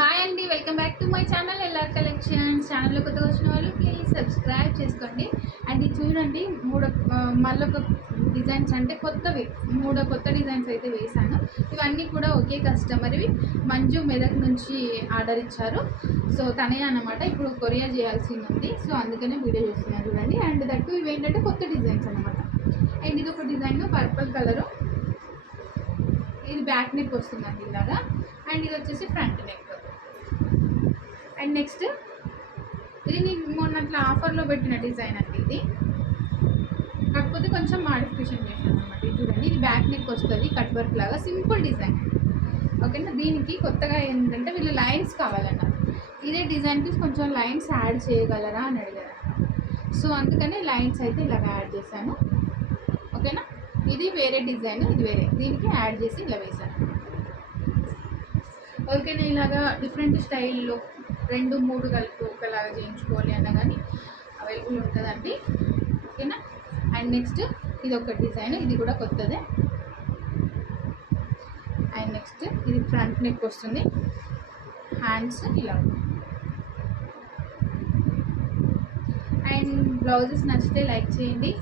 Hi అండి, welcome back to my channel LR collections. ఛానల్లో కొత్తగా వచ్చిన వాళ్ళు ప్లీజ్ సబ్స్క్రైబ్ చేసుకోండి. అండ్ ఇది చూడండి, మళ్ళొక డిజైన్స్ అంటే కొత్తవి కొత్త డిజైన్స్ అయితే వేశాను. ఇవన్నీ కూడా ఒకే కస్టమర్వి, మంజు మెదక్ నుంచి ఆర్డర్ ఇచ్చారు. సో తనే అన్నమాట ఇప్పుడు కొరియర్ చేయాల్సి ఉంది. సో అందుకనే వీడియో చేస్తున్నాను చూడండి. అండ్ దట్టు ఇవి ఏంటంటే కొత్త డిజైన్స్ అనమాట. అండ్ ఇది ఒక డిజైన్ పర్పుల్ కలరు, ఇది బ్యాక్ నెక్ వస్తుందండి ఇలాగా. అండ్ ఇది వచ్చేసి ఫ్రంట్ నెక్. అండ్ నెక్స్ట్ ఇది నేను మొన్నట్లా ఆఫర్లో పెట్టిన డిజైన్ అండి. ఇది కాకపోతే కొంచెం మాడిఫికేషన్ చేశాను అనమాట. ఇది చూడండి, ఇది బ్యాక్ నెక్ వస్తుంది, కట్ వర్క్ లాగా సింపుల్ డిజైన్. ఓకేనా, దీనికి కొత్తగా ఏంటంటే వీళ్ళు లైన్స్ కావాలన్నారు. ఇదే డిజైన్కి కొంచెం లైన్స్ యాడ్ చేయగలరా అని అడిగారు. సో అందుకనే లైన్స్ అయితే ఇలాగ యాడ్ చేశాను. ఓకేనా, ఇది వేరే డిజైన్, ఇది వేరే, దీనికి యాడ్ చేసి ఇలా వేశాను. ఓకేనా, ఇలాగా డిఫరెంట్ స్టైల్లో 2-3 కలిపి ఒకలాగా చేయించుకోవాలి అన్న కానీ అవైలబుల్ ఉంటుందండి. ఓకేనా. అండ్ నెక్స్ట్ ఇది ఒక డిజైన్, ఇది కూడా కొత్తదే. అండ్ నెక్స్ట్ ఇది ఫ్రంట్ నెక్ వస్తుంది, హ్యాండ్స్ ఇలా. అండ్ బ్లౌజెస్ నచ్చితే లైక్ చేయండి.